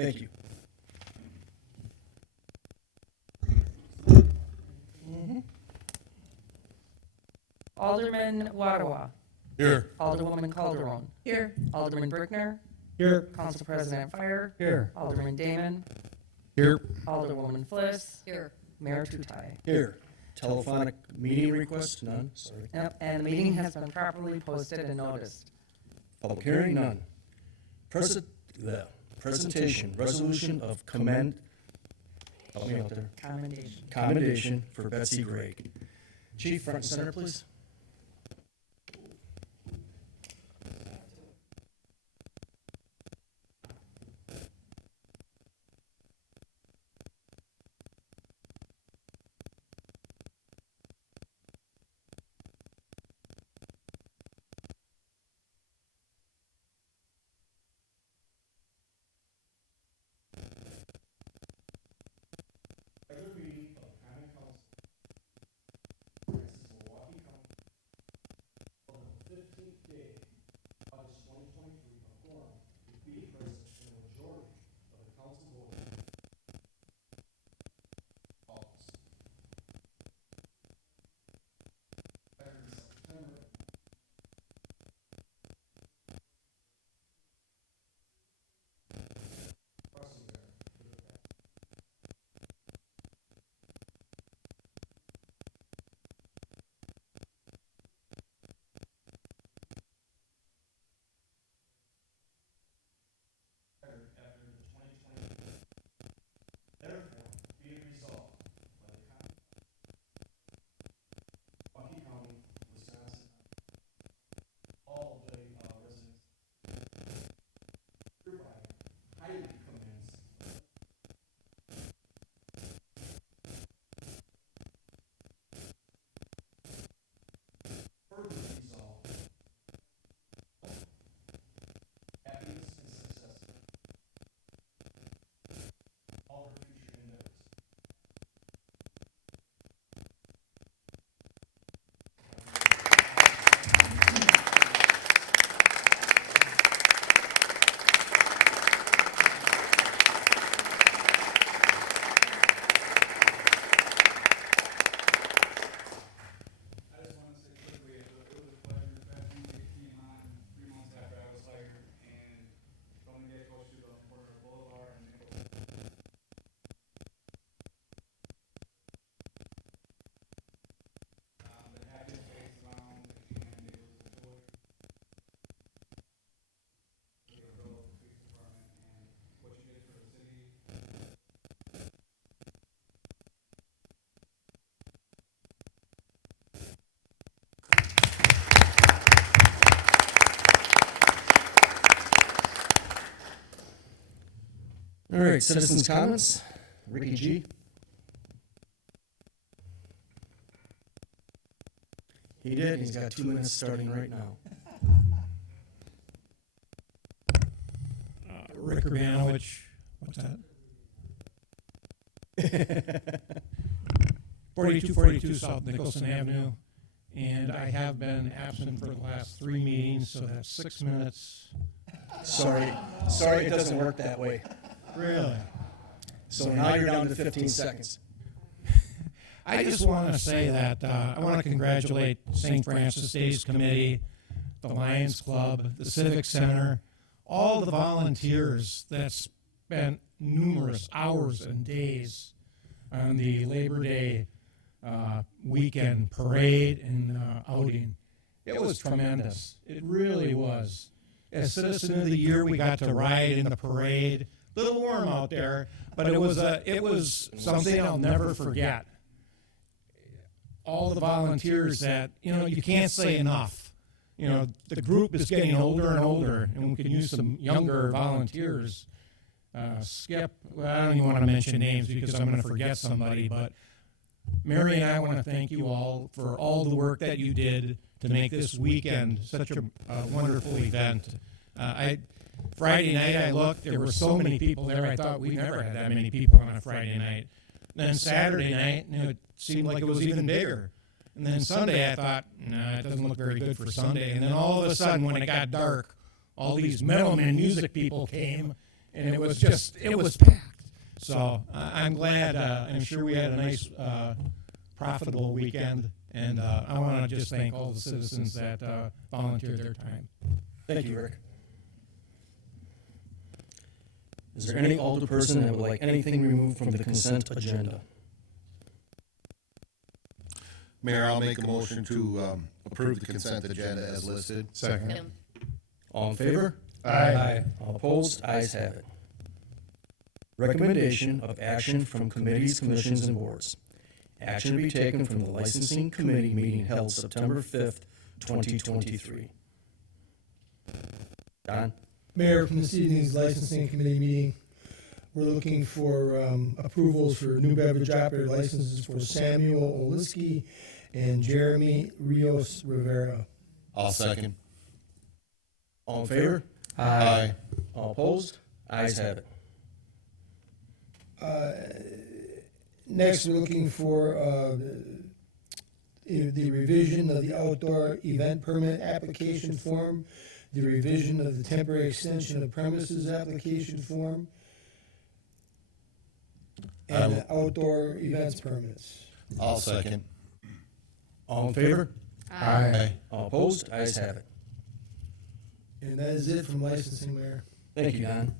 Thank you. Alderman Wadawa. Here. Alderwoman Calderon. Here. Alderman Brickner. Here. Council President Fire. Here. Alderman Damon. Here. Alderwoman Fliss. Here. Mayor Tutai. Here. Telephonic meeting request? None. Sorry. Yep, and the meeting has been properly posted and noticed. Public hearing? None. Presentation, resolution of help me out there. Commendation. Commendation for Betsy Gregg. Chief, front and center, please. All right, citizens' comments. Ricky G. He did. He's got 2 minutes starting right now. Rick Urbanowicz, what's that? 4242 South Nicholson Avenue, and I have been absent for the last 3 meetings, so that's 6 minutes. Sorry, it doesn't work that way. Really? So now you're down to 15 seconds. I just want to say that I want to congratulate St. Francis Days Committee, the Lions Club, the Civic Center, all the volunteers that spent numerous hours and days on the Labor Day weekend parade and outing. It was tremendous. It really was. As Citizen of the Year, we got to ride in the parade. A little warm out there, but it was something I'll never forget. All the volunteers that, you can't say enough. The group is getting older and older, and we can use some younger volunteers. Skip, I don't even want to mention names because I'm going to forget somebody, but Mary and I want to thank you all for all the work that you did to make this weekend such a wonderful event. Friday night I looked, there were so many people there, I thought we never had that many people on a Friday night. Then Saturday night, it seemed like it was even bigger. And then Sunday I thought, nah, it doesn't look very good for Sunday. And then all of a sudden when it got dark, all these Metalman music people came, and it was packed. So I'm glad, and I'm sure we had a nice, profitable weekend, and I want to just thank all the citizens that volunteered their time. Thank you, Rick. Is there any alderperson that would like anything removed from the consent agenda? Mayor, I'll make a motion to approve the consent agenda as listed. Second. All in favor? Aye. All opposed? Ayes have it. Recommendation of action from committees, commissions, and boards. Action to be taken from the licensing committee meeting held September 5th, 2023. Don? Mayor, from this evening's licensing committee meeting, we're looking for approvals for new beverage operator licenses for Samuel Oliski and Jeremy Rios Rivera. I'll second. All in favor? Aye. All opposed? Ayes have it. Next, we're looking for the revision of the outdoor event permit application form, the revision of the temporary extension of premises application form, and the outdoor events permits. I'll second. All in favor? Aye. All opposed? Ayes have it. And that is it from licensing, Mayor. Thank you, Don.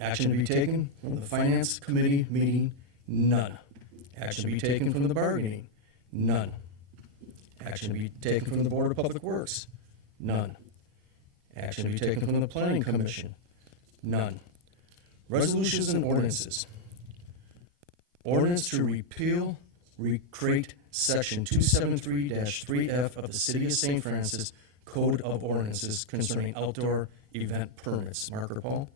Action to be taken from the Finance Committee meeting, none. Action to be taken from the bargaining, none. Action to be taken from the Board of Public Works, none. Action to be taken from the Planning Commission, none. Resolutions and ordinances. Ordinance to repeal, recreate Section 273-3F of the City of St. Francis Code of Ordinances concerning outdoor event permits. Marker Paul?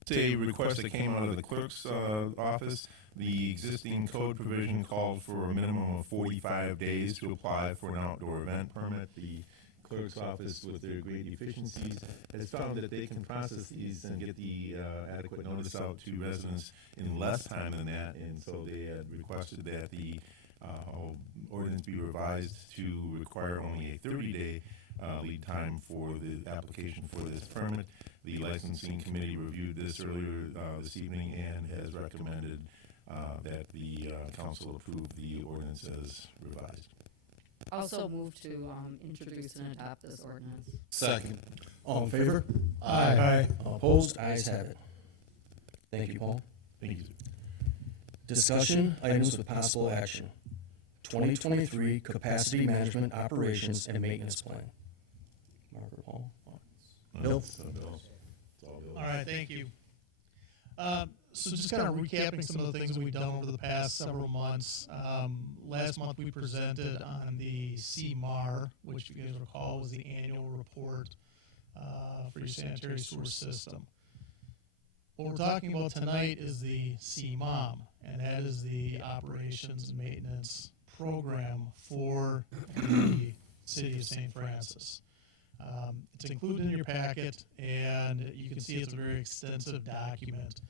It's a request that came out of the clerk's office. The existing code provision called for a minimum of 45 days to apply for an outdoor event permit. The clerk's office, with their great efficiencies, has found that they can process these and get the adequate notice out to residents in less time than that, and so they had requested that the ordinance be revised to require only a 30-day lead time for the application for this permit. The licensing committee reviewed this earlier this evening and has recommended that the council approve the ordinance as revised. Also move to introduce and adopt this ordinance. Second. All in favor? Aye. All opposed? Ayes have it. Thank you, Paul. Thank you. Discussion items with possible action. 2023 Capacity Management Operations and Maintenance Plan. Margaret Paul. Bill? All right, thank you. So just kind of recapping some of the things we've done over the past several months. Last month we presented on the CMAR, which you guys recall was the annual report for your sanitary sewer system. What we're talking about tonight is the CMOM, and that is the operations and maintenance program for the city of St. Francis. It's included in your packet, and you can see it's a very extensive document.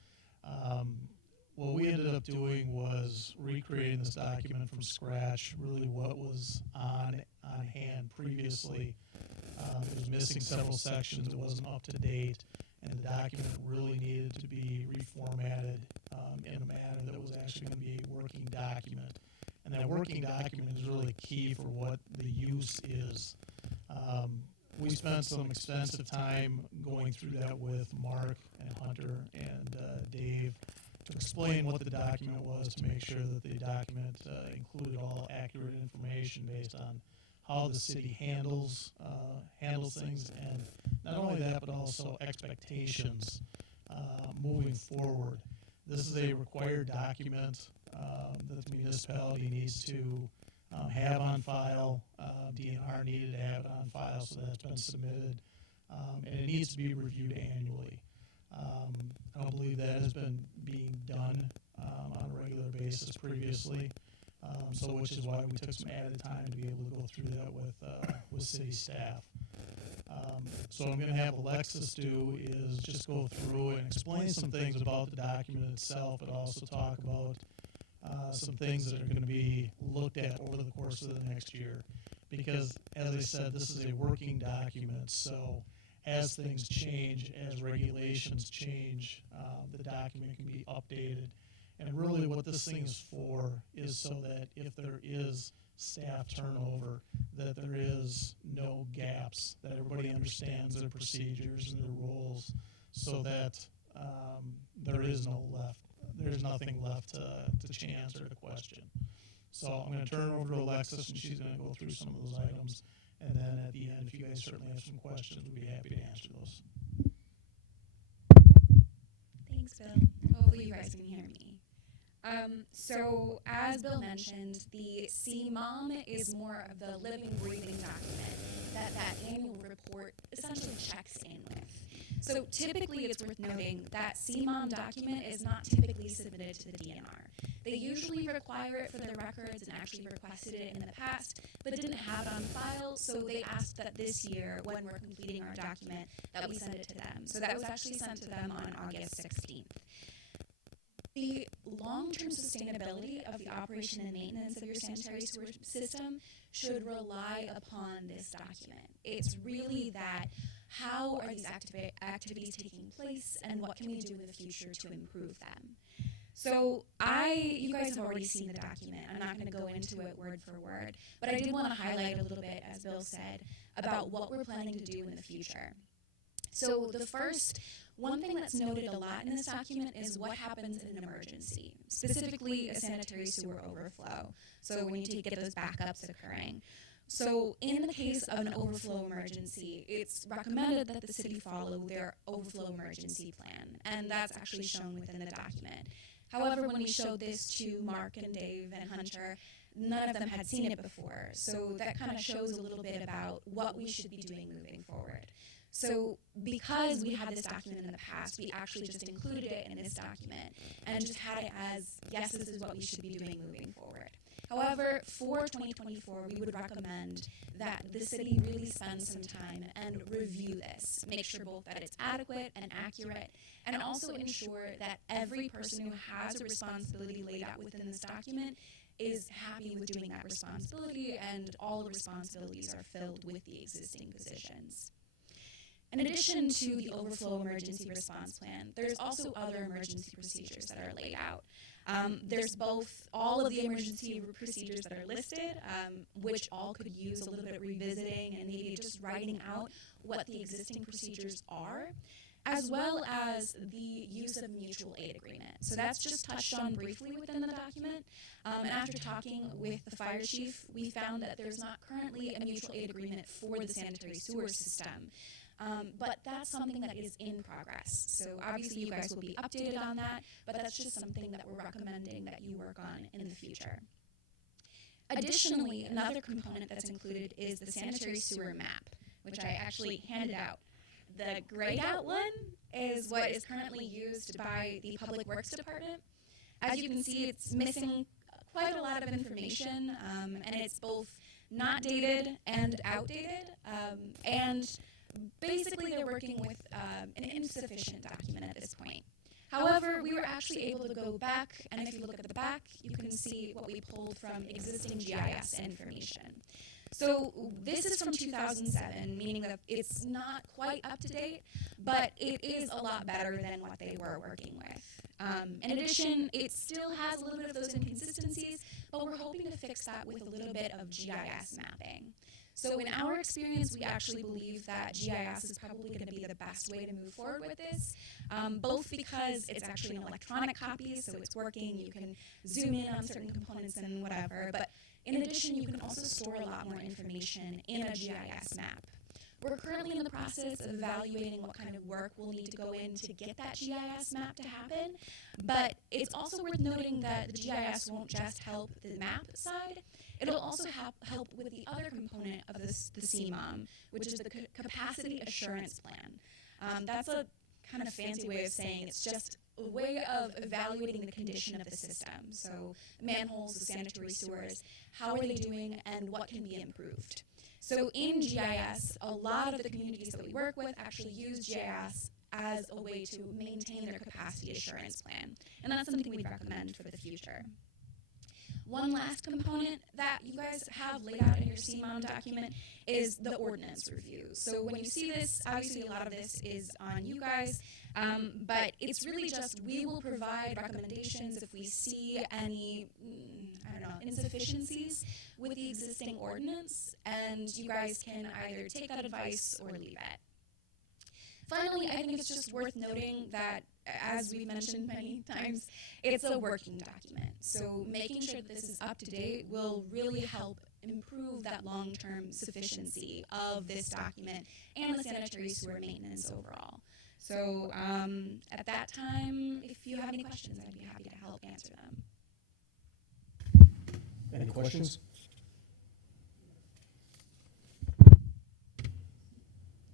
What we ended up doing was recreating this document from scratch, really what was on hand previously. It was missing several sections, it wasn't up to date, and the document really needed to be reformatted in a manner that was actually going to be a working document. And that working document is really key for what the use is. We spent some extensive time going through that with Mark and Hunter and Dave to explain what the document was, to make sure that the document included all accurate information based on how the city handles things, and not only that, but also expectations moving forward. This is a required document that the municipality needs to have on file. DNR needed to have it on file, so that's been submitted, and it needs to be reviewed annually. I don't believe that has been being done on a regular basis previously, which is why we took some added time to be able to go through that with city staff. So what I'm going to have Alexis do is just go through and explain some things about the document itself, but also talk about some things that are going to be looked at over the course of the next year. Because, as I said, this is a working document, so as things change, as regulations change, the document can be updated. And really what this thing is for is so that if there is staff turnover, that there is no gaps, that everybody understands their procedures and their roles, so that there's nothing left to chance or to question. So I'm going to turn it over to Alexis, and she's going to go through some of those items. And then at the end, if you guys certainly have some questions, we'd be happy to answer those. Thanks, Bill. Hopefully you guys can hear me. So as Bill mentioned, the CMOM is more of the living, breathing document that annual report essentially checks in with. So typically it's worth noting that CMOM document is not typically submitted to the DNR. They usually require it for their records and actually requested it in the past, but didn't have it on file, so they asked that this year, when we're completing our document, that we send it to them. So that was actually sent to them on August 16th. The long-term sustainability of the operation and maintenance of your sanitary sewer system should rely upon this document. It's really that, how are these activities taking place, and what can we do in the future to improve them? So you guys have already seen the document. I'm not going to go into it word for word, but I did want to highlight a little bit, as Bill said, about what we're planning to do in the future. So the first, one thing that's noted a lot in this document is what happens in an emergency, specifically a sanitary sewer overflow. So when you get those backups occurring. So in the case of an overflow emergency, it's recommended that the city follow their overflow emergency plan, and that's actually shown within the document. However, when we showed this to Mark and Dave and Hunter, none of them had seen it before. So that kind of shows a little bit about what we should be doing moving forward. So because we had this document in the past, we actually just included it in this document and just had it as, yes, this is what we should be doing moving forward. However, for 2024, we would recommend that the city really spend some time and review this, make sure both that it's adequate and accurate, and also ensure that every person who has a responsibility laid out within this document is happy with doing that responsibility, and all the responsibilities are filled with the existing positions. In addition to the overflow emergency response plan, there's also other emergency procedures that are laid out. There's both all of the emergency procedures that are listed, which all could use a little bit of revisiting and maybe just writing out what the existing procedures are, as well as the use of mutual aid agreement. So that's just touched on briefly within the document. And after talking with the fire chief, we found that there's not currently a mutual aid agreement for the sanitary sewer system. But that's something that is in progress. So obviously you guys will be updated on that, but that's just something that we're recommending that you work on in the future. Additionally, another component that's included is the sanitary sewer map, which I actually handed out. The grayed out one is what is currently used by the Public Works Department. As you can see, it's missing quite a lot of information, and it's both not dated and outdated, and basically they're working with an insufficient document at this point. However, we were actually able to go back, and if you look at the back, you can see what we pulled from existing GIS information. So this is from 2007, meaning that it's not quite up to date, but it is a lot better than what they were working with. In addition, it still has a little bit of those inconsistencies, but we're hoping to fix that with a little bit of GIS mapping. So in our experience, we actually believe that GIS is probably going to be the best way to move forward with this, both because it's actually an electronic copy, so it's working, you can zoom in on certain components and whatever, but in addition, you can also store a lot more information in a GIS map. We're currently in the process of evaluating what kind of work we'll need to go in to get that GIS map to happen, but it's also worth noting that the GIS won't just help the map side, it'll also help with the other component of the CMOM, which is the Capacity Assurance Plan. That's a kind of fancy way of saying it's just a way of evaluating the condition of the system. So manholes, the sanitary sewers, how are they doing and what can be improved? So in GIS, a lot of the communities that we work with actually use GIS as a way to maintain their capacity assurance plan. And that's something we'd recommend for the future. One last component that you guys have laid out in your CMOM document is the ordinance review. So when you see this, obviously a lot of this is on you guys, but it's really just we will provide recommendations if we see any, insufficiencies with the existing ordinance, and you guys can either take that advice or leave it. Finally, I think it's just worth noting that, as we've mentioned many times, it's a working document. So making sure that this is up to date will really help improve that long-term sufficiency of this document and the sanitary sewer maintenance overall. So at that time, if you have any questions, I'd be happy to help answer them. Any questions?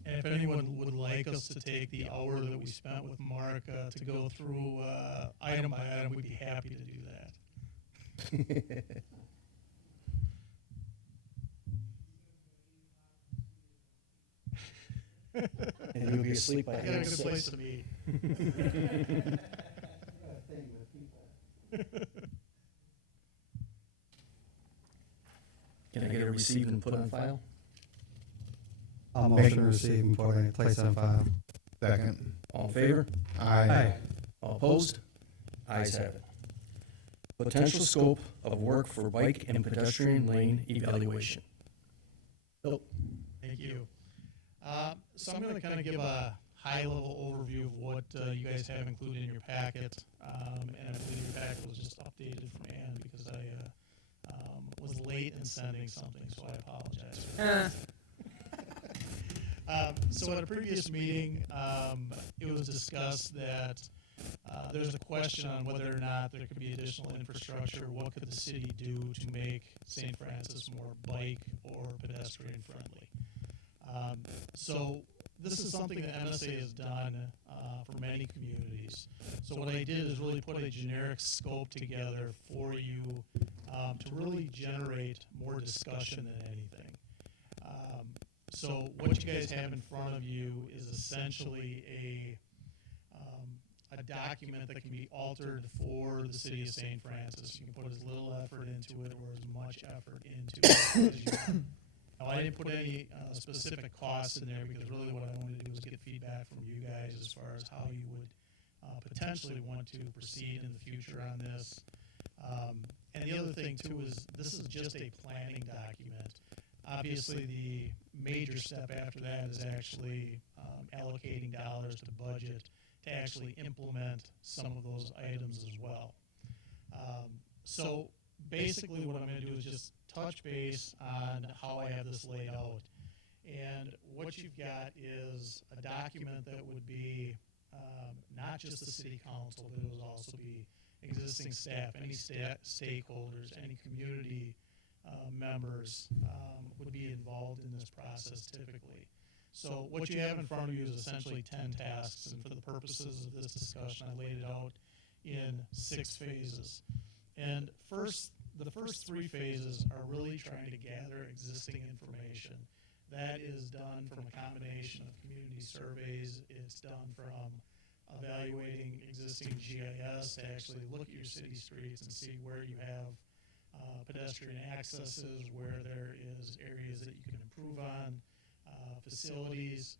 And if anyone would like us to take the hour that we spent with Mark to go through item by item, we'd be happy to do that. And you'll be asleep by I got a good 6. place to be. Can I get a receipt and put on file? I'll motion to receive and put in place on file. Second. All in favor? Aye. All opposed? Ayes have it. Potential scope of work for bike and pedestrian lane evaluation. Bill? Thank you. So I'm going to kind of give a high-level overview of what you guys have included in your packet. And I believe your packet was just updated from Ann because I was late in sending something, so I apologize for that. So at a previous meeting, it was discussed that there's a question on whether or not there could be additional infrastructure. What could the city do to make St. Francis more bike or pedestrian friendly? So this is something that MSA has done for many communities. So what I did is really put a generic scope together for you to really generate more discussion than anything. So what you guys have in front of you is essentially a document that can be altered for the city of St. Francis. You can put as little effort into it or as much effort into it as you want. Now, I didn't put any specific costs in there because really what I wanted to do was get feedback from you guys as far as how you would potentially want to proceed in the future on this. And the other thing, too, is this is just a planning document. Obviously, the major step after that is actually allocating dollars to budget to actually implement some of those items as well. So basically what I'm going to do is just touch base on how I have this laid out. And what you've got is a document that would be not just the city council, but it would also be existing staff, any stakeholders, any community members would be involved in this process typically. So what you have in front of you is essentially 10 tasks, and for the purposes of this discussion, I laid it out in 6 phases. And the first 3 phases are really trying to gather existing information. That is done from a combination of community surveys. It's done from evaluating existing GIS to actually look at your city streets and see where you have pedestrian accesses, where there is areas that you can improve on, facilities.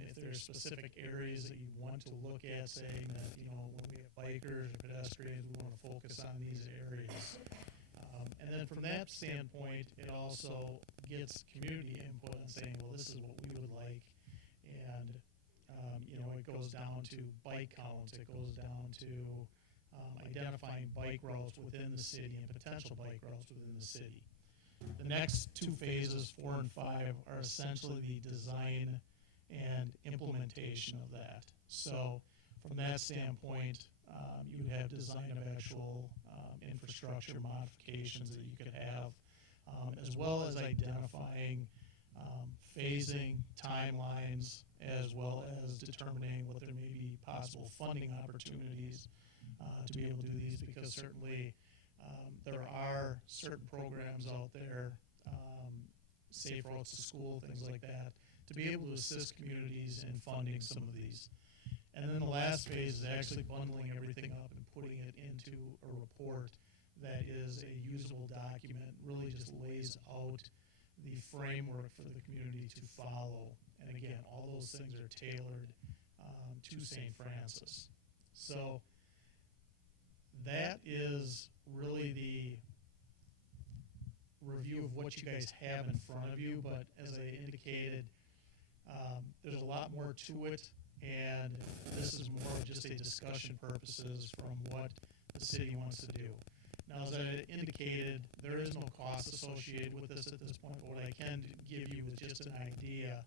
If there's specific areas that you want to look at, saying that, when we have bikers or pedestrians, we want to focus on these areas. And then from that standpoint, it also gets community input and saying, well, this is what we would like. And, it goes down to bike counts. It goes down to identifying bike routes within the city and potential bike routes within the city. The next 2 phases, 4 and 5, are essentially the design and implementation of that. So from that standpoint, you would have design of actual infrastructure modifications that you could have, as well as identifying phasing, timelines, as well as determining what there may be possible funding opportunities to be able to do these, because certainly there are certain programs out there, safe routes to school, things like that, to be able to assist communities in funding some of these. And then the last phase is actually bundling everything up and putting it into a report that is a usable document, really just lays out the framework for the community to follow. And again, all those things are tailored to St. Francis. So that is really the review of what you guys have in front of you, but as I indicated, there's a lot more to it, and this is more of just a discussion purposes from what the city wants to do. Now, as I indicated, there is no cost associated with this at this point, but what I can give you is just an idea.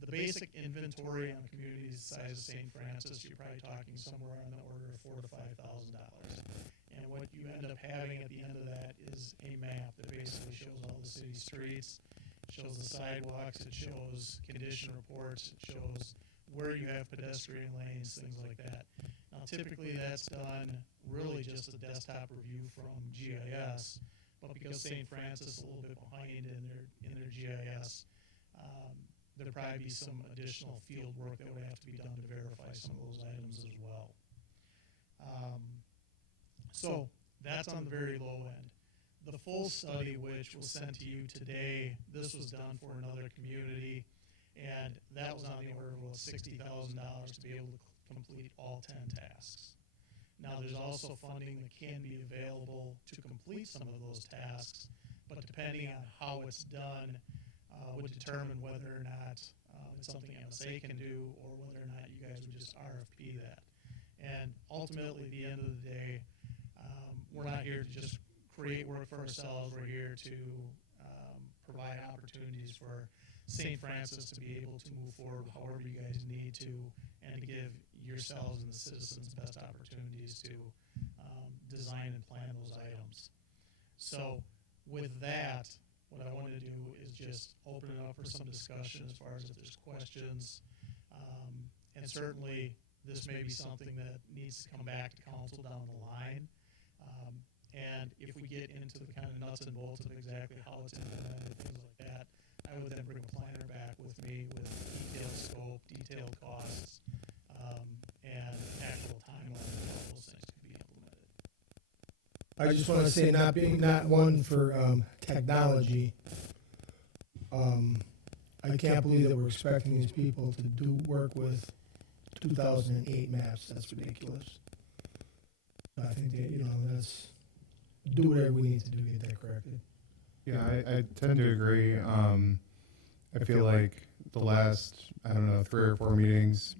The basic inventory on a community the size of St. Francis, you're probably talking somewhere on the order of $4,000 to $5,000. And what you end up having at the end of that is a map that basically shows all the city streets, shows the sidewalks, it shows condition reports, it shows where you have pedestrian lanes, things like that. Now, typically that's done really just a desktop review from GIS, but because St. Francis is a little bit behind in their GIS, there'd probably be some additional field work that would have to be done to verify some of those items as well. So that's on the very low end. The full study, which was sent to you today, this was done for another community, and that was on the order of $60,000 to be able to complete all 10 tasks. Now, there's also funding that can be available to complete some of those tasks, but depending on how it's done, would determine whether or not it's something MSA can do, or whether or not you guys would just RFP that. And ultimately, at the end of the day, we're not here to just create work for ourselves. We're here to provide opportunities for St. Francis to be able to move forward however you guys need to, and to give yourselves and the citizens best opportunities to design and plan those items. So with that, what I wanted to do is just open it up for some discussion as far as if there's questions. And certainly, this may be something that needs to come back to council down the line. And if we get into the kind of nuts and bolts of exactly how it's implemented, things like that, I would then bring a planner back with me with detailed scope, detailed costs, and actual timeline of how those things can be implemented. I just want to say, not one for technology. I can't believe that we're expecting these people to do work with 2008 maps. That's ridiculous. I think that, let's do whatever we need to do to get that corrected. Yeah, I tend to agree. I feel like the last, 3 or 4 meetings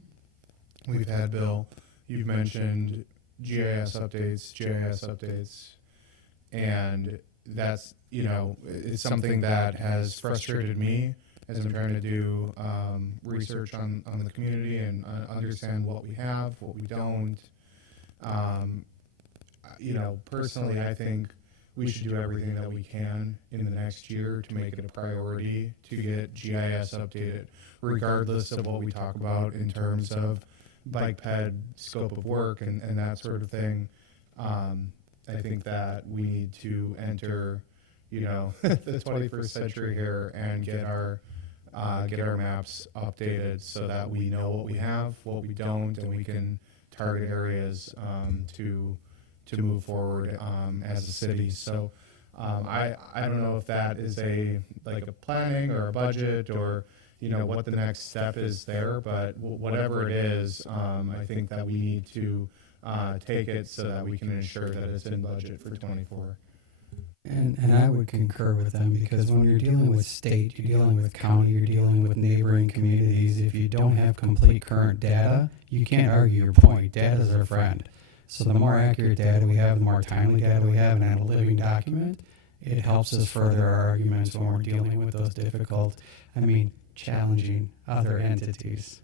we've had, Bill, you've mentioned GIS updates, and that's, it's something that has frustrated me as I'm trying to do research on the community and understand what we have, what we don't. Personally, I think we should do everything that we can in the next year to make it a priority to get GIS updated, regardless of what we talk about in terms of bike ped scope of work and that sort of thing. I think that we need to enter, the 21st century here and get our maps updated so that we know what we have, what we don't, and we can target areas to move forward as a city. So I don't know if that is a planning or a budget or what the next step is there, but whatever it is, I think that we need to take it so that we can ensure that it's in budget for 24. And I would concur with them, because when you're dealing with state, you're dealing with county, you're dealing with neighboring communities, if you don't have complete current data, you can't argue your point. Data is our friend. So the more accurate data we have, the more timely data we have, and at a living document, it helps us further our arguments when we're dealing with those difficult, challenging other entities.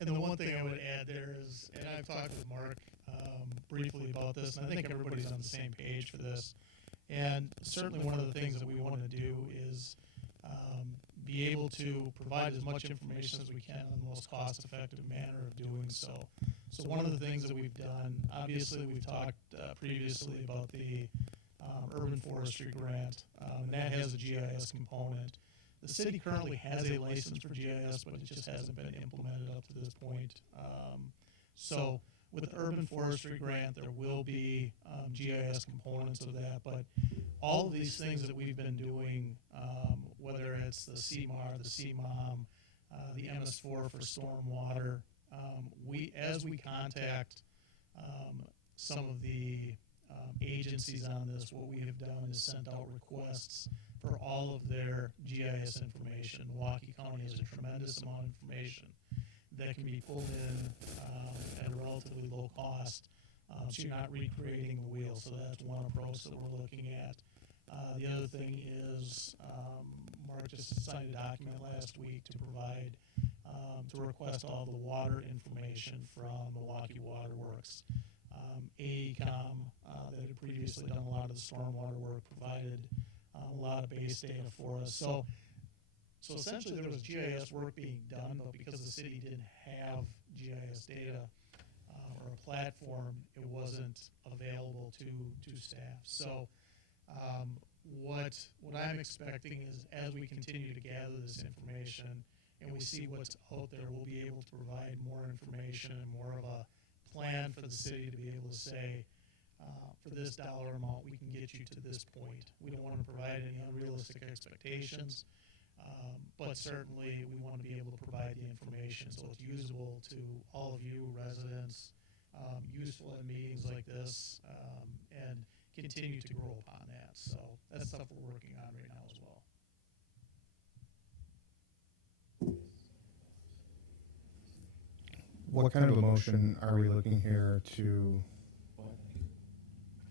And the one thing I would add there is, and I've talked with Mark briefly about this, and I think everybody's on the same page for this. And certainly one of the things that we want to do is be able to provide as much information as we can in the most cost-effective manner of doing so. So one of the things that we've done, obviously we've talked previously about the urban forestry grant, and that has a GIS component. The city currently has a license for GIS, but it just hasn't been implemented up to this point. So with the urban forestry grant, there will be GIS components of that, but all of these things that we've been doing, whether it's the CMAR, the CMOM, the MS4 for stormwater, as we contact some of the agencies on this, what we have done is sent out requests for all of their GIS information. Milwaukee County has a tremendous amount of information that can be pulled in at a relatively low cost, so you're not recreating the wheel. So that's one approach that we're looking at. The other thing is Mark just signed a document last week to provide, to request all the water information from Milwaukee Water Works. AECom, that had previously done a lot of the stormwater work, provided a lot of base data for us. So essentially there was GIS work being done, but because the city didn't have GIS data or a platform, it wasn't available to staff. So what I'm expecting is as we continue to gather this information and we see what's out there, we'll be able to provide more information and more of a plan for the city to be able to say, for this dollar amount, we can get you to this point. We don't want to provide any unrealistic expectations, but certainly we want to be able to provide the information so it's usable to all of you residents, useful in meetings like this, and continue to grow upon that. So that's stuff we're working on right now as well. What kind of a motion are we looking here to?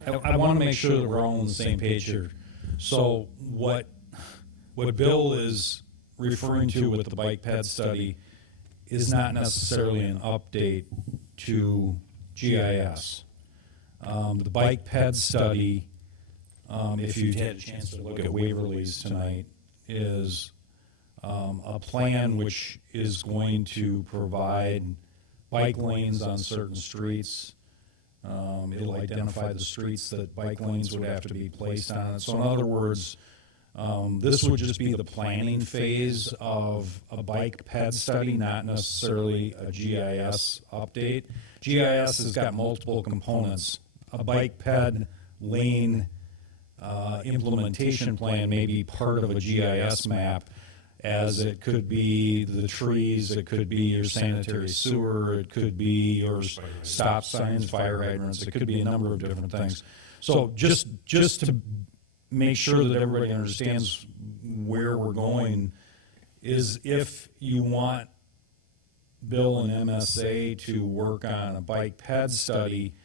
I want to make sure that we're all on the same page here. So what Bill is referring to with the bike ped study is not necessarily an update to GIS. The bike ped study, if you had a chance to look at Waverly's tonight, is a plan which is going to provide bike lanes on certain streets. It'll identify the streets that bike lanes would have to be placed on. So in other words, this would just be the planning phase of a bike ped study, not necessarily a GIS update. GIS has got multiple components. A bike ped lane implementation plan may be part of a GIS map, as it could be the trees, it could be your sanitary sewer, it could be your stop signs, fire hydrants, it could be a number of different things. So just to make sure that everybody understands where we're going is if you want Bill and MSA to work on a bike ped study,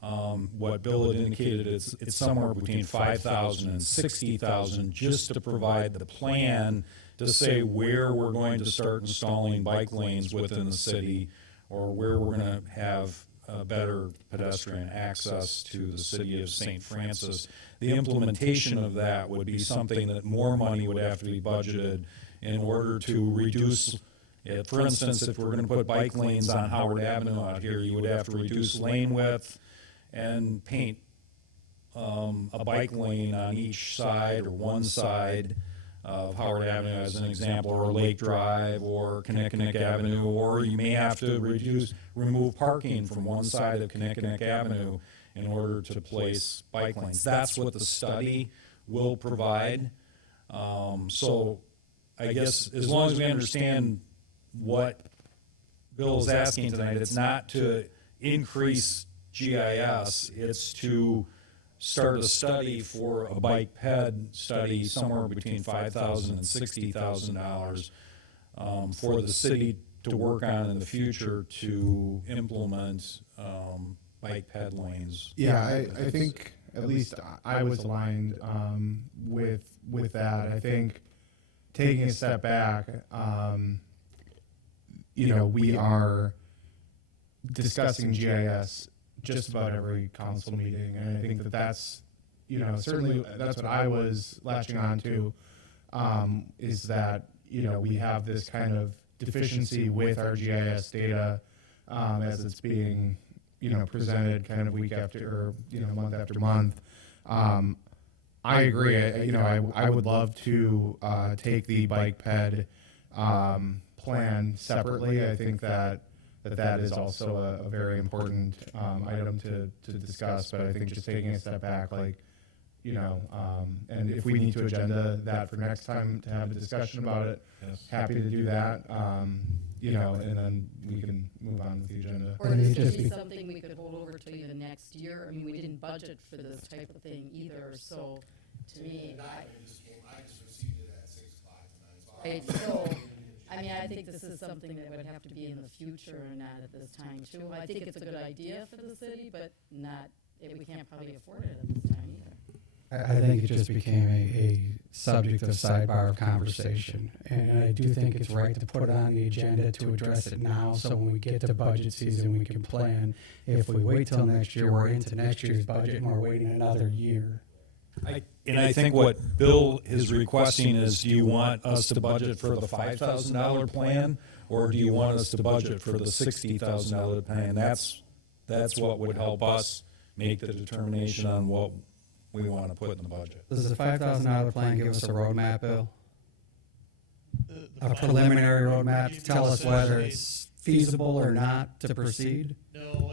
what Bill had indicated is it's somewhere between 5,000 and 60,000 just to provide the plan to say where we're going to start installing bike lanes within the city or where we're going to have better pedestrian access to the city of St. Francis. The implementation of that would be something that more money would have to be budgeted in order to reduce it. For instance, if we're going to put bike lanes on Howard Avenue out here, you would have to reduce lane width and paint a bike lane on each side or one side of Howard Avenue as an example, or Lake Drive or Kinnickinnick Avenue, or you may have to remove parking from one side of Kinnickinnick Avenue in order to place bike lanes. That's what the study will provide. So I guess as long as we understand what Bill is asking tonight, it's not to increase GIS, it's to start a study for a bike ped study somewhere between $5,000 and $60,000 for the city to work on in the future to implement bike ped lanes. Yeah, I think at least I was aligned with that. I think taking a step back, we are discussing GIS just about every council meeting, and I think that's certainly that's what I was latching on to, is that we have this kind of deficiency with our GIS data as it's being presented kind of week after or month after month. I agree. I would love to take the bike ped plan separately. I think that that is also a very important item to discuss. But I think just taking a step back, like, you know, and if we need to agenda that for next time to have a discussion about it, Yes. happy to do that. You know, and then we can move on with the agenda. Or this could be something we could hold over to even next year. I mean, we didn't budget for this type of thing either, so to me, Right, so, I mean, I think this is something that would have to be in the future and not at this time too. I think it's a good idea for the city, but not, we can't probably afford it at this time either. I think it just became a subject of sidebar of conversation. And I do think it's right to put it on the agenda to address it now, so when we get to budget season, we can plan. If we wait till next year, we're into next year's budget and we're waiting another year. And I think what Bill is requesting is, do you want us to budget for the $5,000 plan, or do you want us to budget for the $60,000 plan? That's what would help us make the determination on what we want to put in the budget. Does the $5,000 plan give us a roadmap, Bill? The A final preliminary roadmap roadmap to tell us whether essentially- it's feasible or not to proceed? No,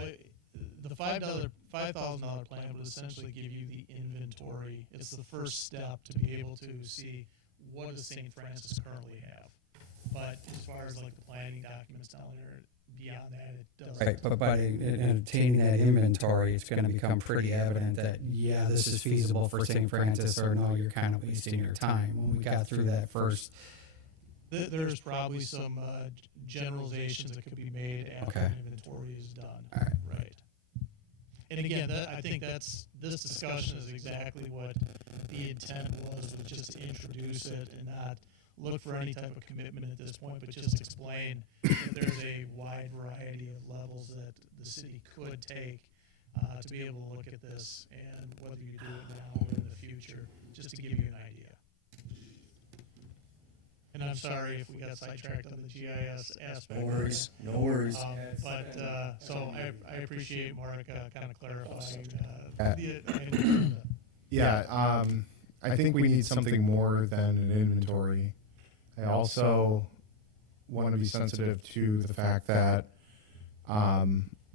the $5,000 plan would essentially give you the inventory. It's the first step to be able to see what does St. Francis currently have. But as far as like the planning documents down there, beyond that, it doesn't. Right, but by obtaining that inventory, it's gonna become pretty evident that, yeah, this is feasible for St. Francis, or no, you're kind of wasting your time. When we got through that first, There's probably some generalizations that could be made after Okay. the inventory is done. all right. Right. And again, I think this discussion is exactly what the intent was just to introduce it and not look for any type of commitment at this point, but just explain that there's a wide variety of levels that the city could take to be able to look at this, and whether you do it now or in the future, just to give you an idea. And I'm sorry if we got sidetracked on the GIS aspect. No worries, no worries. So I appreciate Mark kind of clarifying. Yeah, I think we need something more than an inventory. I also want to be sensitive to the fact that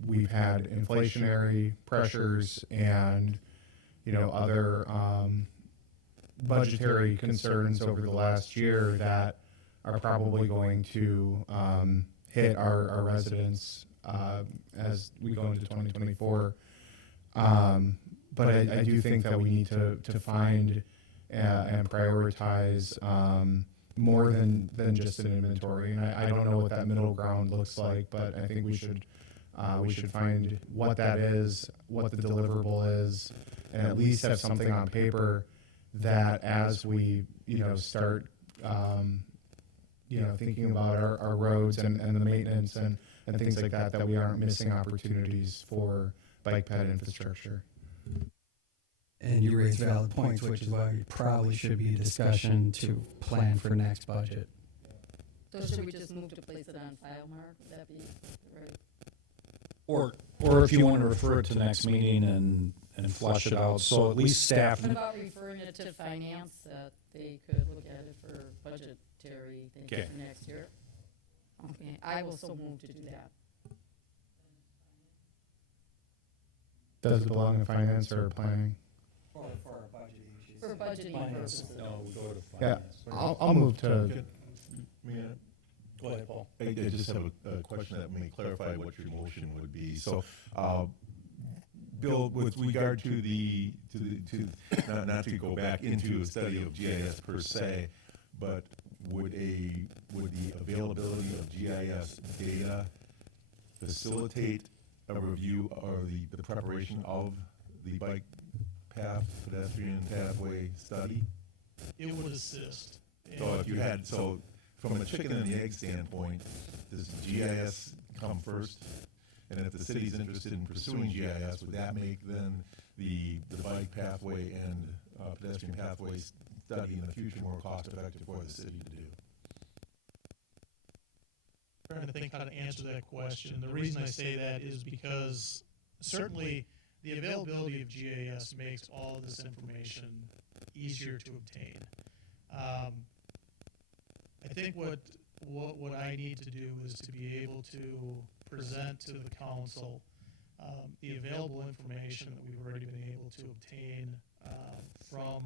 we've had inflationary pressures and, you know, other budgetary concerns over the last year that are probably going to hit our residents as we go into 2024. But I do think that we need to find and prioritize more than just an inventory. And I don't know what that middle ground looks like, but I think we should find what that is, what the deliverable is, and at least have something on paper that as we, you know, start, you know, thinking about our roads and the maintenance and things like that, that we aren't missing opportunities for bike ped infrastructure. And you raise valid points, which is why it probably should be a discussion to plan for next budget. So should we just move to place it on file, Mark? Would that be right? Or if you want to refer it to the next meeting and flush it out, so at least staff. What about referring it to finance, that they could look at it for budgetary things Okay. for next year? Okay, I will so move to do that. Does it belong in finance or planning? For budgeting purposes. No, we go to Yeah, finance. I'll move to. Go ahead, Paul. I just have a question that may clarify what your motion would be. So, Bill, with regard to not to go back into a study of GIS per se, but would the availability of GIS data facilitate a review or the preparation of the bike path, pedestrian pathway study? It would assist. So if you had, from a chicken and the egg standpoint, does GIS come first? And if the city's interested in pursuing GIS, would that make then the bike pathway and pedestrian pathway study in the future more cost effective for the city to do? Trying to think how to answer that question. The reason I say that is because certainly the availability of GIS makes all of this information easier to obtain. I think what I need to do is to be able to present to the council the available information that we've already been able to obtain from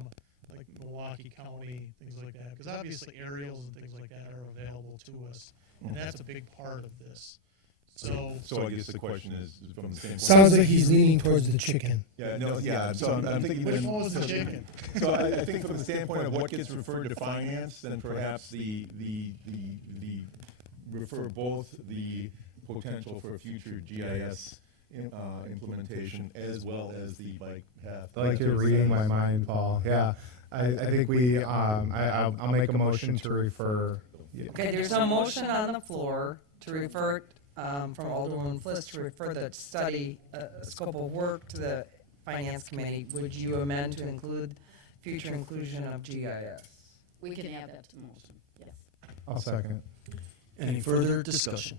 like Milwaukee County, things like that. Because obviously aerials and things like that are available to us, and that's a big part of this. So I guess the question is from the standpoint. Sounds like he's leaning towards the chicken. Yeah, no, yeah, so I'm thinking. which then- one was the chicken? So I think from the standpoint of what gets referred to finance, then perhaps the refer both the potential for future GIS implementation as well as the bike path. Like you're reading my mind, Paul. Yeah, I think we, I'll make a motion to refer. Okay, there's a motion on the floor to refer, from Alderman Fliss to refer the study, scope of work to the Finance Committee. Would you amend to include future inclusion of GIS? We can add that to the motion, yes. I'll second. Any further discussion?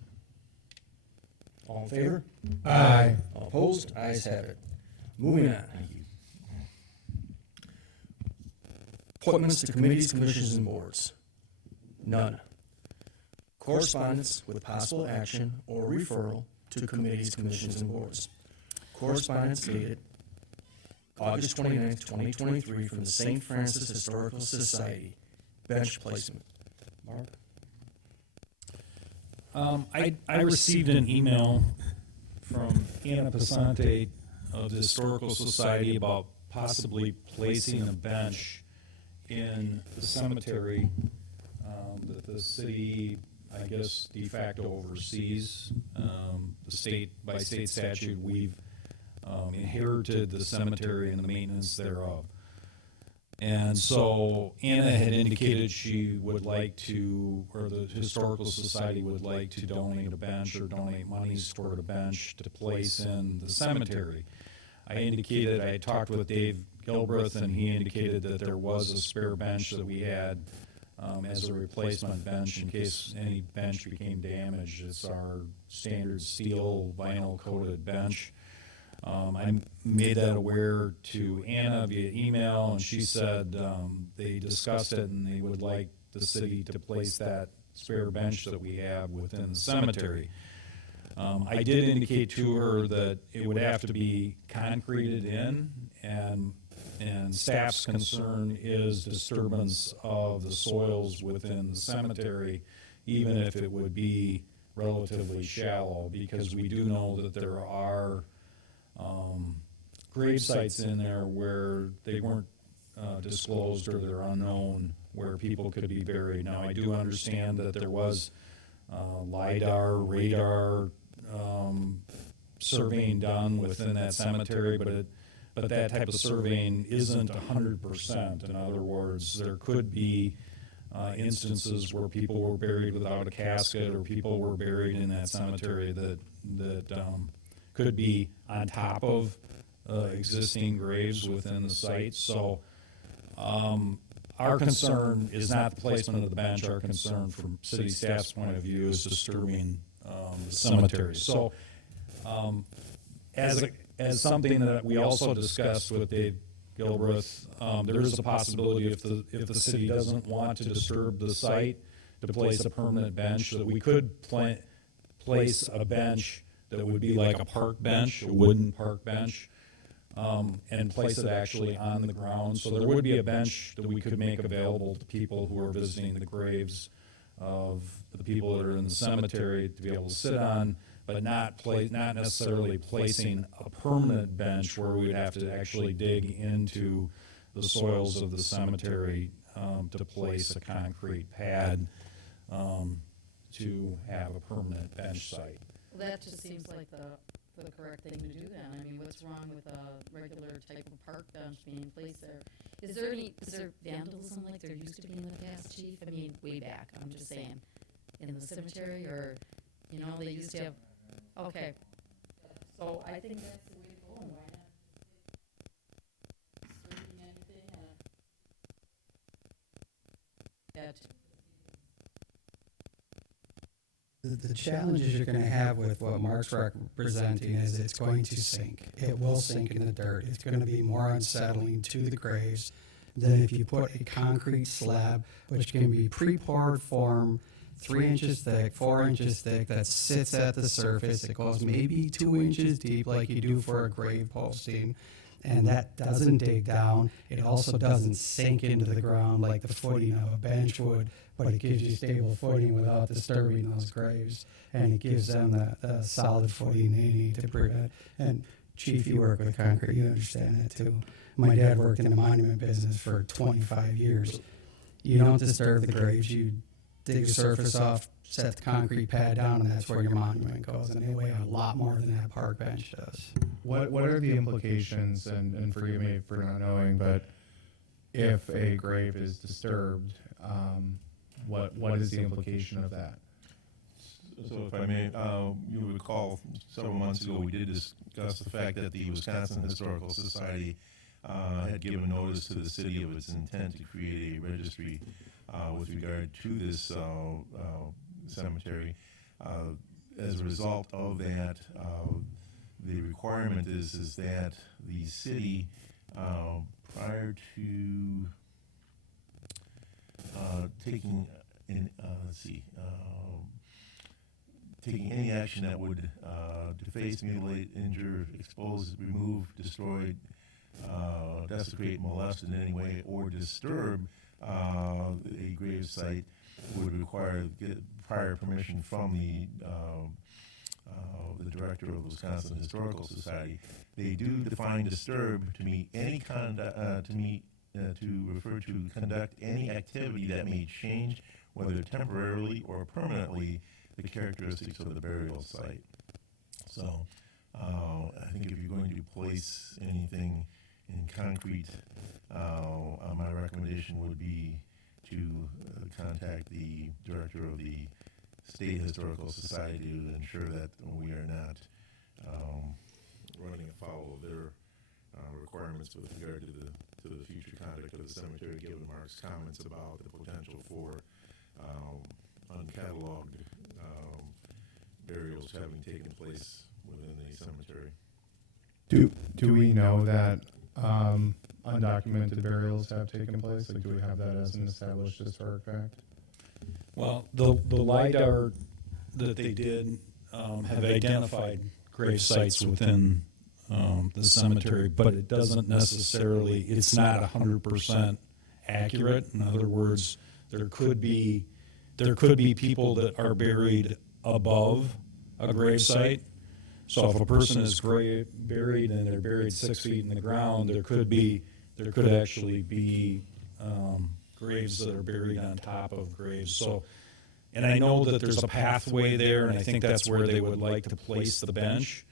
All in favor? Aye. All opposed? Ayes have it. Moving on. Appointments to committees, commissions, and boards. None. Correspondence with possible action or referral to committees, commissions, and boards. Correspondence dated August 29th, 2023 from the St. Francis Historical Society. Bench placement. Mark? I received an email from Anna Passante of the Historical Society about possibly placing a bench in the cemetery that the city, I guess, de facto oversees. The state, by state statute, we've inherited the cemetery and the maintenance thereof. And so Anna had indicated she would like to, or the Historical Society would like to donate a bench or donate monies toward a bench to place in the cemetery. I indicated, I had talked with Dave Gilbreth, and he indicated that there was a spare bench that we had as a replacement bench in case any bench became damaged. It's our standard steel vinyl coated bench. I made that aware to Anna via email, and she said they discussed it and they would like the city to place that spare bench that we have within the cemetery. I did indicate to her that it would have to be concreted in, and staff's concern is disturbance of the soils within the cemetery, even if it would be relatively shallow, because we do know that there are grave sites in there where they weren't disclosed or they're unknown, where people could be buried. Now, I do understand that there was LIDAR, radar surveying done within that cemetery, but that type of surveying isn't 100%. In other words, there could be instances where people were buried without a casket, or people were buried in that cemetery that could be on top of existing graves within the site. So our concern is not the placement of the bench. Our concern from city staff's point of view is disturbing the cemetery. So as something that we also discussed with Dave Gilbreth, there is a possibility if the city doesn't want to disturb the site, to place a permanent bench, so that we could place a bench that would be like a park bench, a wooden park bench, and place it actually on the ground. So there would be a bench that we could make available to people who are visiting the graves of the people that are in the cemetery to be able to sit on, but not necessarily placing a permanent bench where we would have to actually dig into the soils of the cemetery to place a concrete pad to have a permanent bench site. Well, that just seems like the correct thing to do then. I mean, what's wrong with a regular type of park bench being placed there? Is there vandalism like there used to be in the past, Chief? I mean, way back, I'm just saying, in the cemetery, or, you know, they used to have, okay. So I think that's the way to go, and why not? Disturbing anything, that The challenges you're going to have with what Mark's representing is it's going to sink. It will sink in the dirt. It's going to be more unsettling to the graves than if you put a concrete slab, which can be pre-poured form 3 inches thick, 4 inches thick, that sits at the surface. It goes maybe 2 inches deep like you do for a grave posting. And that doesn't dig down. It also doesn't sink into the ground like the footing of a bench would, but it gives you stable footing without disturbing those graves. And it gives them the solid footing they need to prevent. And Chief, you work with concrete, you understand that too. My dad worked in the monument business for 25 years. You don't disturb the graves, you dig the surface off, set the concrete pad down, and that's where your monument goes. And they weigh a lot more than that park bench does. What are the implications, and forgive me for not knowing, but if a grave is disturbed, what is the implication of that? So if I may, you recall several months ago, we did discuss the fact that the Wisconsin Historical Society had given notice to the city of its intent to create a registry with regard to this cemetery. As a result of that, the requirement is that the city, prior to taking taking any action that would deface, mutilate, injure, expose, remove, destroy, desecrate, molest in any way, or disturb a grave site would require prior permission from the director of the Wisconsin Historical Society. They do define disturb to mean any to refer to conduct any activity that may change, whether temporarily or permanently, the characteristics of the burial site. So I think if you're going to place anything in concrete, my recommendation would be to contact the director of the State Historical Society to ensure that we are not running afoul of their requirements with regard to the future conduct of the cemetery, given Mark's comments about the potential for uncatalogued burials having taken place within the cemetery. Do we know that undocumented burials have taken place? Like, do we have that as an established historic fact? Well, the LIDAR that they did have identified grave sites within the cemetery, but it doesn't necessarily, it's not 100% accurate. In other words, there could be people that are buried above a grave site. So if a person is buried and they're buried 6 feet in the ground, there could actually be graves that are buried on top of graves. So, and I know that there's a pathway there, and I think that's where they would like to place the bench,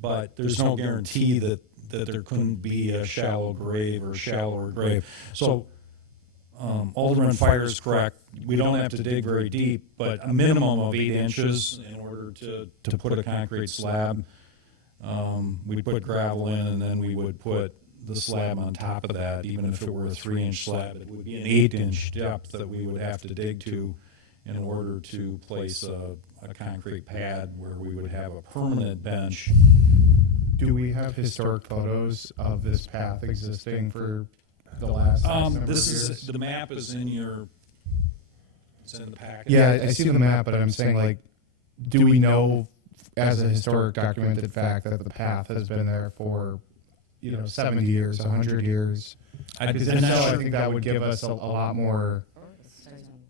but there's no guarantee that there couldn't be a shallow grave or shallower grave. So Alderman Fire is correct. We don't have to dig very deep, but a minimum of 8 inches in order to put a concrete slab. We'd put gravel in, and then we would put the slab on top of that. Even if it were a 3-inch slab, it would be an 8-inch depth that we would have to dig to in order to place a concrete pad where we would have a permanent bench. Do we have historic photos of this path existing for the last number of years? The map is in it's in the packet. Yeah, I see the map, but I'm saying, like, do we know as a historic documented fact that the path has been there for 70 years, 100 years? I think that would give us a lot more.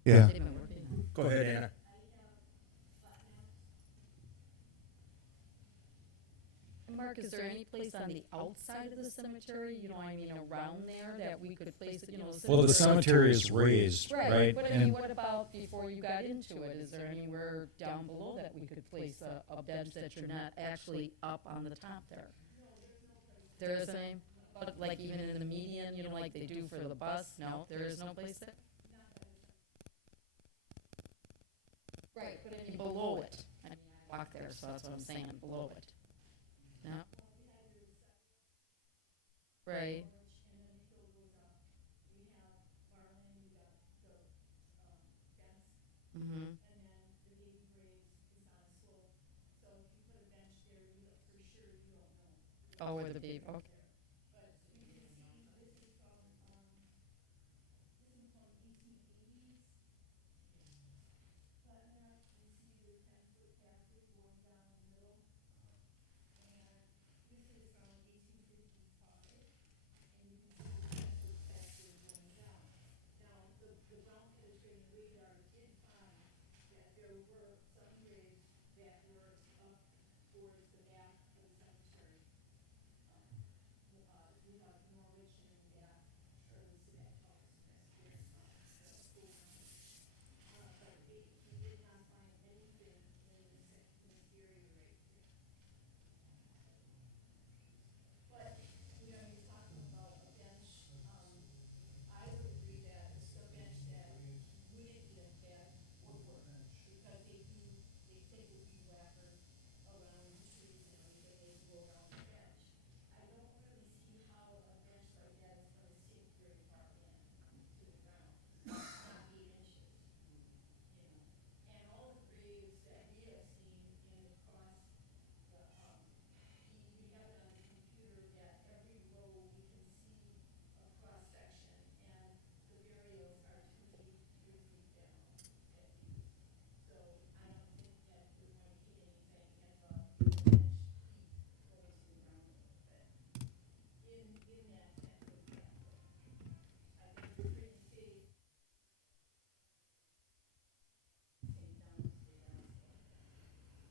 Yeah. Go ahead, Anna. Mark, is there any place on the outside of the cemetery, around there that we could place it, Well, the cemetery is raised, right? But I mean, what about before you got into it? Is there anywhere down below that we could place a bench that you're not actually up on the top there? There isn't any, but like even in the median, like they do for the bus? No, there is no place there? Right, but I mean below it. I mean, I walk there, so that's what I'm saying, below it. No? Right. Mm-hmm. Oh, where the baby, okay.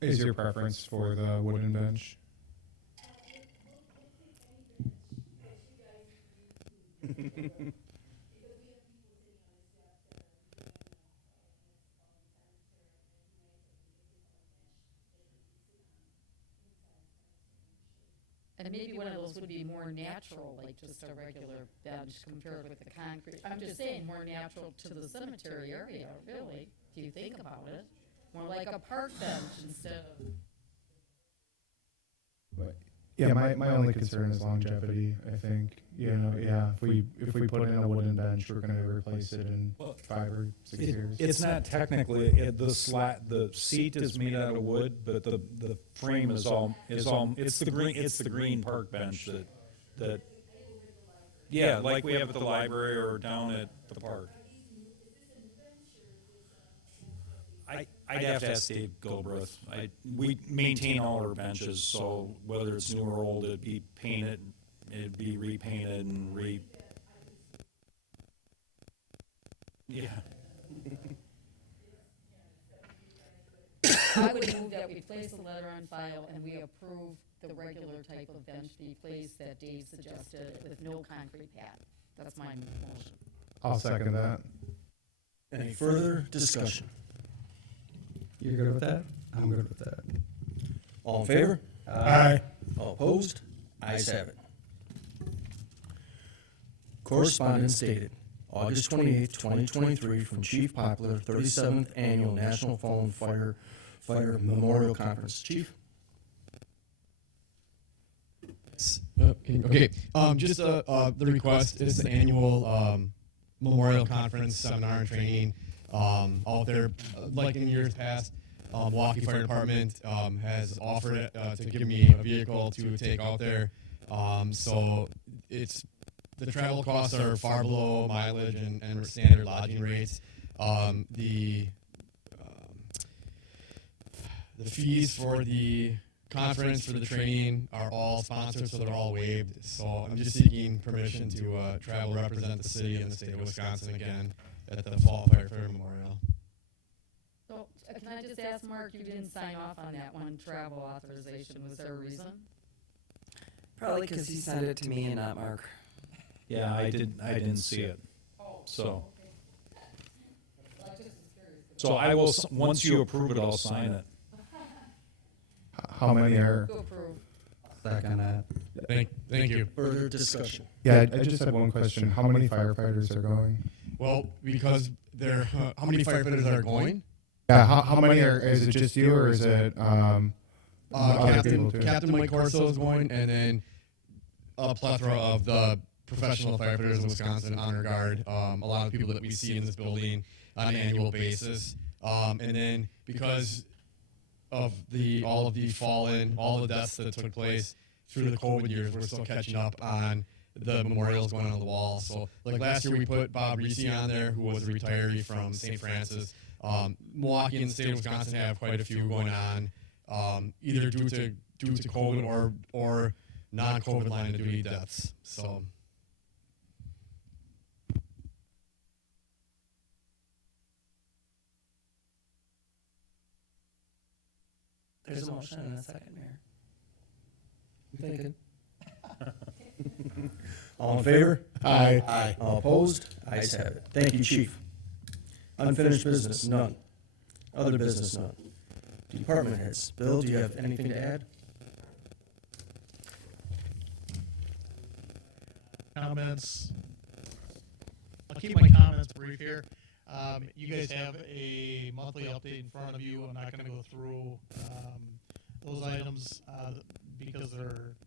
is your preference for the wooden bench? And maybe one of those would be more natural, like just a regular bench compared with the concrete. I'm just saying, more natural to the cemetery area, really, if you think about it. More like a park bench instead of. Yeah, my only concern is longevity, I think. You know, yeah, if we put in a wooden bench, we're gonna replace it in 5 or 6 years. It's not technically, the seat is made out of wood, but the frame is all, it's the green park bench that, yeah, like we have at the library or down at the park. I'd have to ask Dave Gilbreth. We maintain all our benches, so whether it's new or old, it'd be painted, it'd be repainted and yeah. I would move that we place a letter on file and we approve the regular type of bench be placed that Dave suggested with no concrete pad. That's my motion. I'll second that. Any further discussion? You're good with that? I'm good with that. All in favor? Aye. All opposed? Ayes have it. Correspondence dated August 28th, 2023, from Chief Poplar, 37th Annual National Fallen Firefighter Memorial Conference. Chief? Okay, just the request is an annual memorial conference, seminar, and training out there. Like in years past, Milwaukee Fire Department has offered to give me a vehicle to take out there. So the travel costs are far below mileage and standard lodging rates. The fees for the conference, for the training, are all sponsored, so they're all waived. So I'm just seeking permission to travel, represent the city and the state of Wisconsin again at the Fall Firefighter Memorial. So, can I just ask, Mark, you didn't sign off on that one travel authorization. Was there a reason? Probably because he sent it to me and not Mark. Yeah, I didn't see it, so. So I will, once you approve it, I'll sign it. How many are? To approve. Second that. Thank you. Further discussion? Yeah, I just had one question. How many firefighters are going? Well, because there, how many firefighters are going? Yeah, how many are? Is it just you, or is it other people too? Captain Mike Corso is going, and then a plethora of the professional firefighters in Wisconsin, Honor Guard, a lot of people that we see in this building on an annual basis. And then because of all of the fallen, all the deaths that took place through the COVID years, we're still catching up on the memorials going on the wall. So like last year we put Bob Reese on there, who was a retiree from St. Francis. Milwaukee and the state of Wisconsin have quite a few going on, either due to COVID or non-COVID line of duty deaths. So. There's a motion and a second, Mayor. You thinking? All in favor? Aye. Aye. All opposed? Ayes have it. Thank you, Chief. Unfinished business, none. Other business, none. Department heads. Bill, do you have anything to add? Comments. I'll keep my comments brief here. You guys have a monthly update in front of you. I'm not going to go through those items because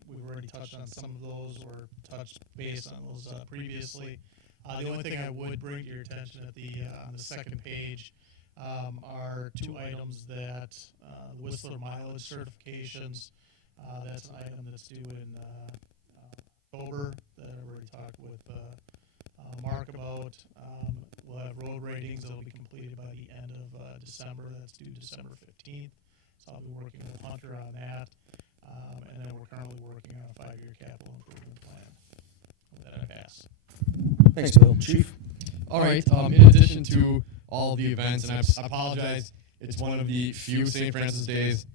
we've already touched on some of those or touched base on those previously. The only thing I would bring to your attention on the second page are two items that the Whistler mileage certifications. That's an item that's due in October that I've already talked with Mark about. We'll have road ratings that will be completed by the end of December. That's due December 15th. So I'll be working with Hunter on that. And then we're currently working on a 5-year capital improvement plan that I pass. Thanks, Bill. Chief? All right. In addition to all the events, and I apologize, it's one of the few St. Francis days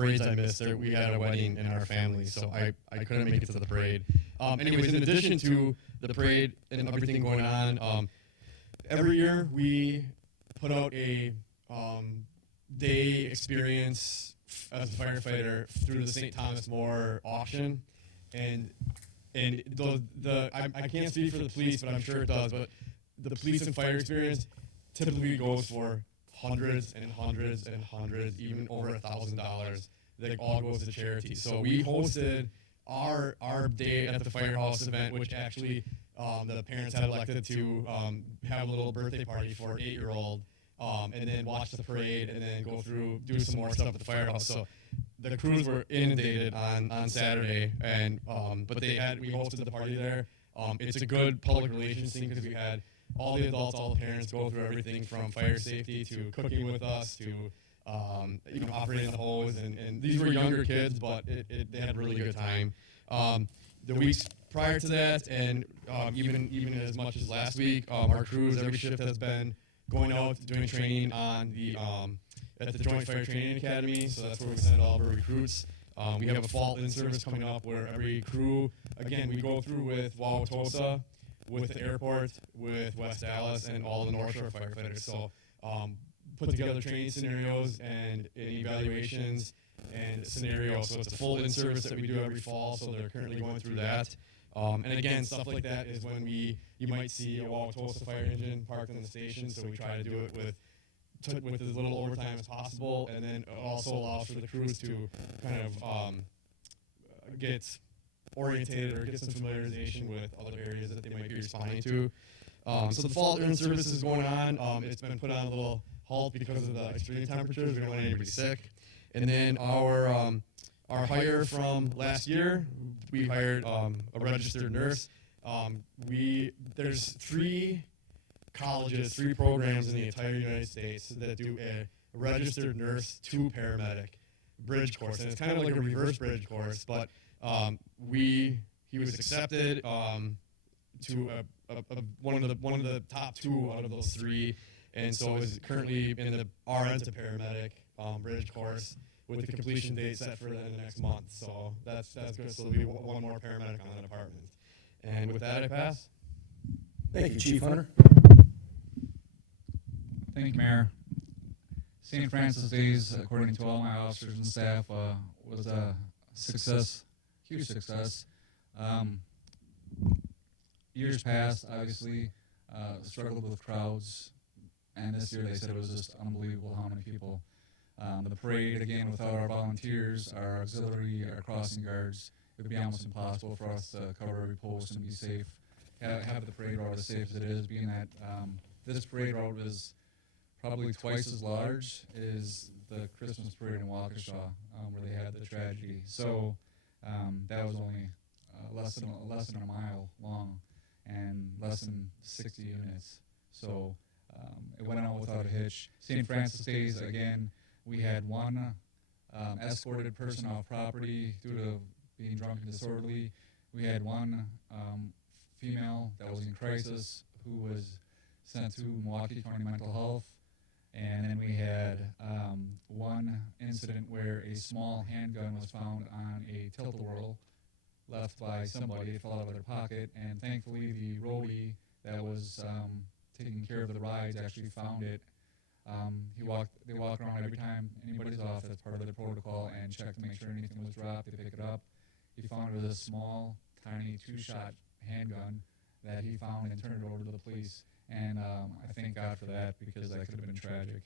parades I missed. We had a wedding in our family, so I couldn't make it to the parade. Anyways, in addition to the parade and everything going on, every year we put out a day experience as a firefighter through the St. Thomas More auction, and I can't speak for the police, but I'm sure it does. But the police and fire experience typically goes for hundreds and hundreds and hundreds, even over $1,000. That all goes to charity. So we hosted our day at the firehouse event, which actually the parents had elected to have a little birthday party for an 8-year-old, and then watch the parade, and then go through, do some more stuff at the firehouse. So the crews were inundated on Saturday, and but we hosted the party there. It's a good public relations thing because we had all the adults, all the parents go through everything from fire safety to cooking with us to operating the hose, and these were younger kids, but they had a really good time. The weeks prior to that, and even as much as last week, our crews, every shift has been going out doing training on at the Joint Fire Training Academy. So that's where we send all of our recruits. We have a fall in-service coming up where every crew, again, we go through with Wauwatosa, with the airport, with West Dallas, and all the North Shore firefighters. So put together training scenarios and evaluations and scenarios. So it's a full in-service that we do every fall. So they're currently going through that. And again, stuff like that is when you might see a Wauwatosa fire engine parked in the station. So we try to do it with as little overtime as possible, and then it also allows for the crews to kind of get orientated or get some familiarization with other areas that they might be responding to. So the fall in service is going on. It's been put on a little halt because of the extreme temperatures. We don't want anybody sick. And then our hire from last year, we hired a registered nurse. There's 3 colleges, 3 programs in the entire United States that do a registered nurse to paramedic bridge course, and it's kind of like a reverse bridge course. But he was accepted to one of the top 2 out of those 3, and so is currently in the RN to paramedic bridge course with the completion date set for the next month. So that's good. So there'll be one more paramedic on the department. And with that, I pass. Thank you, Chief Hunter. Thank you, Mayor. St. Francis Days, according to all my officers and staff, was a success, huge success. Years past, obviously, struggled with crowds, and this year they said it was just unbelievable how many people. The parade, again, without our volunteers, our auxiliary, our crossing guards, it would be almost impossible for us to cover every post and be safe, have the parade route as safe as it is, being that this parade route is probably twice as large as the Christmas parade in Waukesha, where they had the tragedy. So that was only less than a mile long and less than 60 units. So it went on without a hitch. St. Francis Days, again, we had one escorted person off property due to being drunk and disorderly. We had one female that was in crisis who was sent to Milwaukee County Mental Health. And then we had one incident where a small handgun was found on a tilt-a-whirl left by somebody. It fell out of their pocket, and thankfully the roadie that was taking care of the rides actually found it. They walk around every time anybody's off, that's part of their protocol, and check to make sure anything was dropped. They pick it up. He found it was a small, tiny 2-shot handgun that he found and turned it over to the police. And I thank God for that, because that could have been tragic.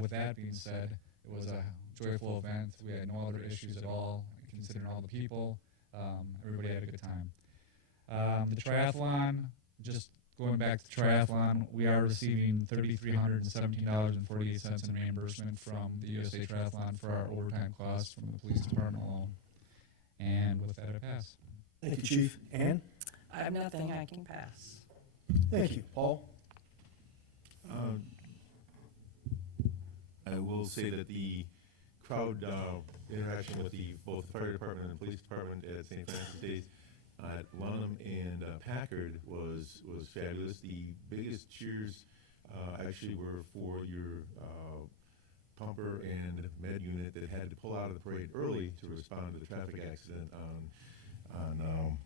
With that being said, it was a joyful event. We had no other issues at all, considering all the people. Everybody had a good time. The triathlon, just going back to the triathlon, we are receiving $3,317.48 in reimbursement from the USA Triathlon for our overtime costs from the police department alone. And with that, I pass. Thank you, Chief. Ann? I have nothing, I can pass. Thank you. Paul? I will say that the crowd interaction with both the fire department and the police department at St. Francis Days at Lunham and Packard was fabulous. The biggest cheers actually were for your pumper and med unit that had to pull out of the parade early to respond to the traffic accident on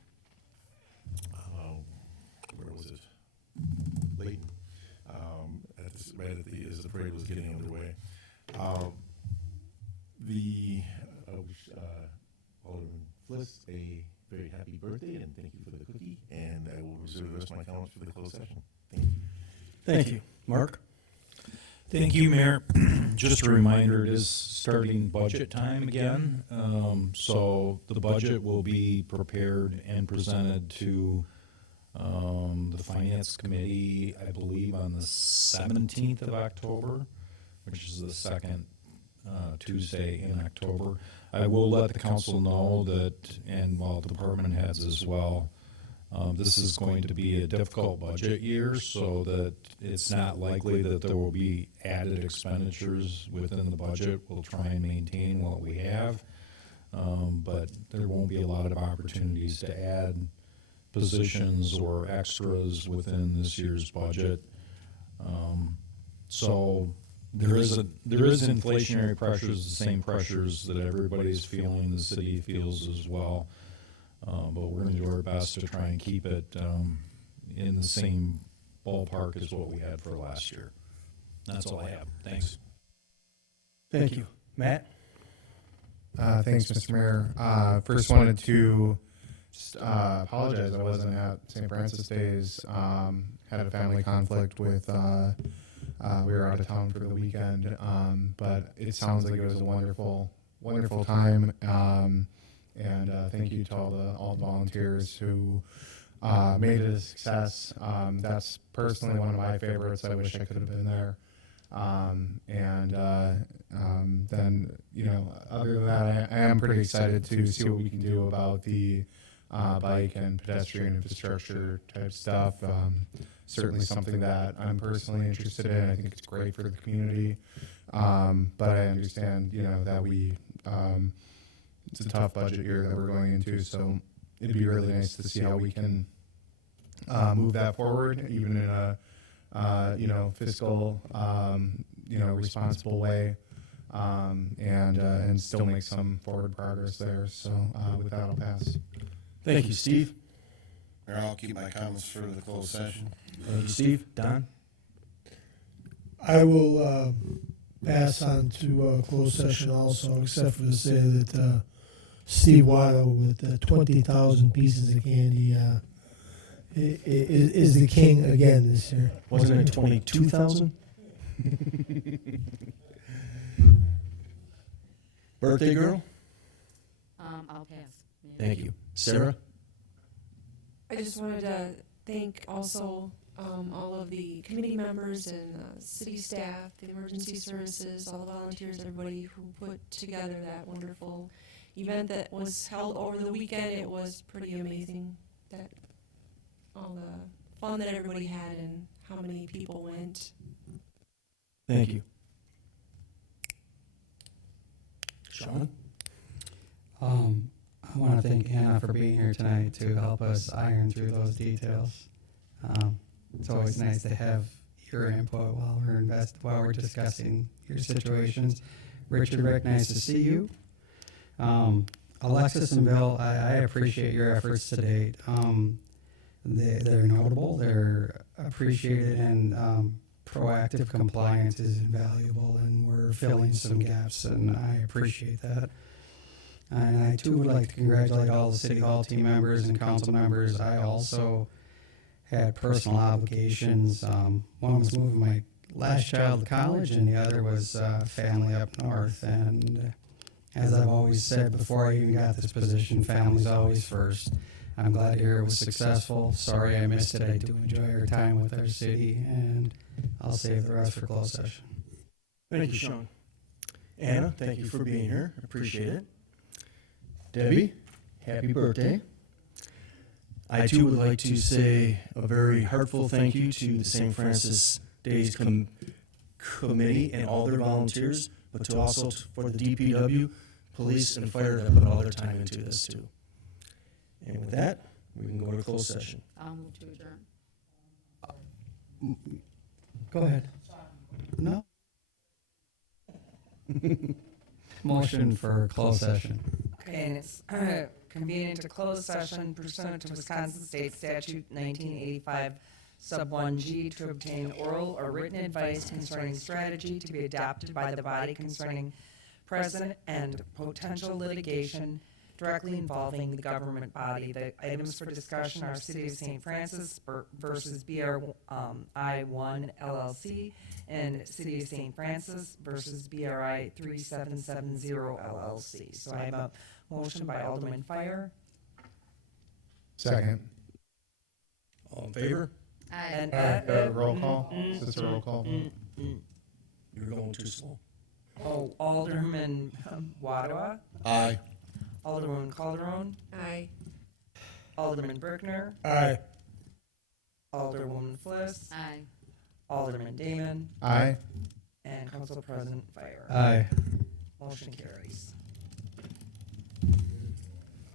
where was it? Layton. As the parade was getting underway. Alderman Fliss, a very happy birthday, and thank you for the cookie, and I will reserve the rest of my comments for the closed session. Thank you. Thank you. Mark? Thank you, Mayor. Just a reminder, it is starting budget time again. So the budget will be prepared and presented to the Finance Committee, I believe, on the 17th of October, which is the second Tuesday in October. I will let the council know that, and department heads as well, this is going to be a difficult budget year, so that it's not likely that there will be added expenditures within the budget. We'll try and maintain what we have, but there won't be a lot of opportunities to add positions or extras within this year's budget. So there is inflationary pressures, the same pressures that everybody's feeling, the city feels as well. But we're going to do our best to try and keep it in the same ballpark as what we had for last year. That's all I have. Thanks. Thank you. Matt? Thanks, Mr. Mayor. First wanted to apologize. I wasn't at St. Francis Days. Had a family conflict with, we were out of town for the weekend. But it sounds like it was a wonderful, wonderful time. And thank you to all the volunteers who made it a success. That's personally one of my favorites. I wish I could have been there. Then, other than that, I am pretty excited to see what we can do about the bike and pedestrian infrastructure type stuff. Certainly something that I'm personally interested in. I think it's great for the community. But I understand, that it's a tough budget year that we're going into, so it'd be really nice to see how we can move that forward, even in a fiscal, responsible way, and still make some forward progress there. So with that, I'll pass. Thank you, Steve. Mayor, I'll keep my comments for the closed session. Thank you, Steve. Don? I will pass on to closed session also, except for to say that Steve Waddle with 20,000 pieces of candy is the king again this year. Wasn't it 22,000? Birthday girl? I'll pass. Thank you. Sarah? I just wanted to thank also all of the committee members and city staff, the emergency services, all the volunteers, everybody who put together that wonderful event that was held over the weekend. It was pretty amazing, that all the fun that everybody had and how many people went. Thank you. Sean? I want to thank Anna for being here tonight to help us iron through those details. It's always nice to have your input while we're discussing your situations. Richard, Rick, nice to see you. Alexis and Bill, I appreciate your efforts to date. They're notable, they're appreciated, and proactive compliance is invaluable, and we're filling some gaps, and I appreciate that. And I too would like to congratulate all the City Hall team members and council members. I also had personal obligations. One was moving my last child to college, and the other was family up north. And as I've always said before I even got this position, family's always first. I'm glad to hear it was successful. Sorry I missed it. I do enjoy our time with our city, and I'll save the rest for closed session. Thank you, Sean. Anna, thank you for being here. Appreciate it. Debbie, happy birthday. I too would like to say a very heartfelt thank you to the St. Francis Days Committee and all their volunteers, but to also for the DPW, police, and fire that put all their time into this too. And with that, we can go to closed session. I'll move to adjourn. Go ahead. No? Motion for closed session. Okay, and it's convening into closed session pursuant to Wisconsin State Statute 1985, Sub 1G, to obtain oral or written advice concerning strategy to be adopted by the body concerning present and potential litigation directly involving the government body. The items for discussion are City of St. Francis versus BRI1 LLC and City of St. Francis versus BRI 3770 LLC. So I have a motion by Alderman Fire. Second. All in favor? And, Roll call. Is this a roll call? You're going too slow. Oh, Alderman Wadwa, Aye. Alderman Calderon, Aye. Alderman Berkner, Aye. Alderwoman Fliss, Aye. Alderman Damon, Aye. and Council President Fire. Aye. Motion carries.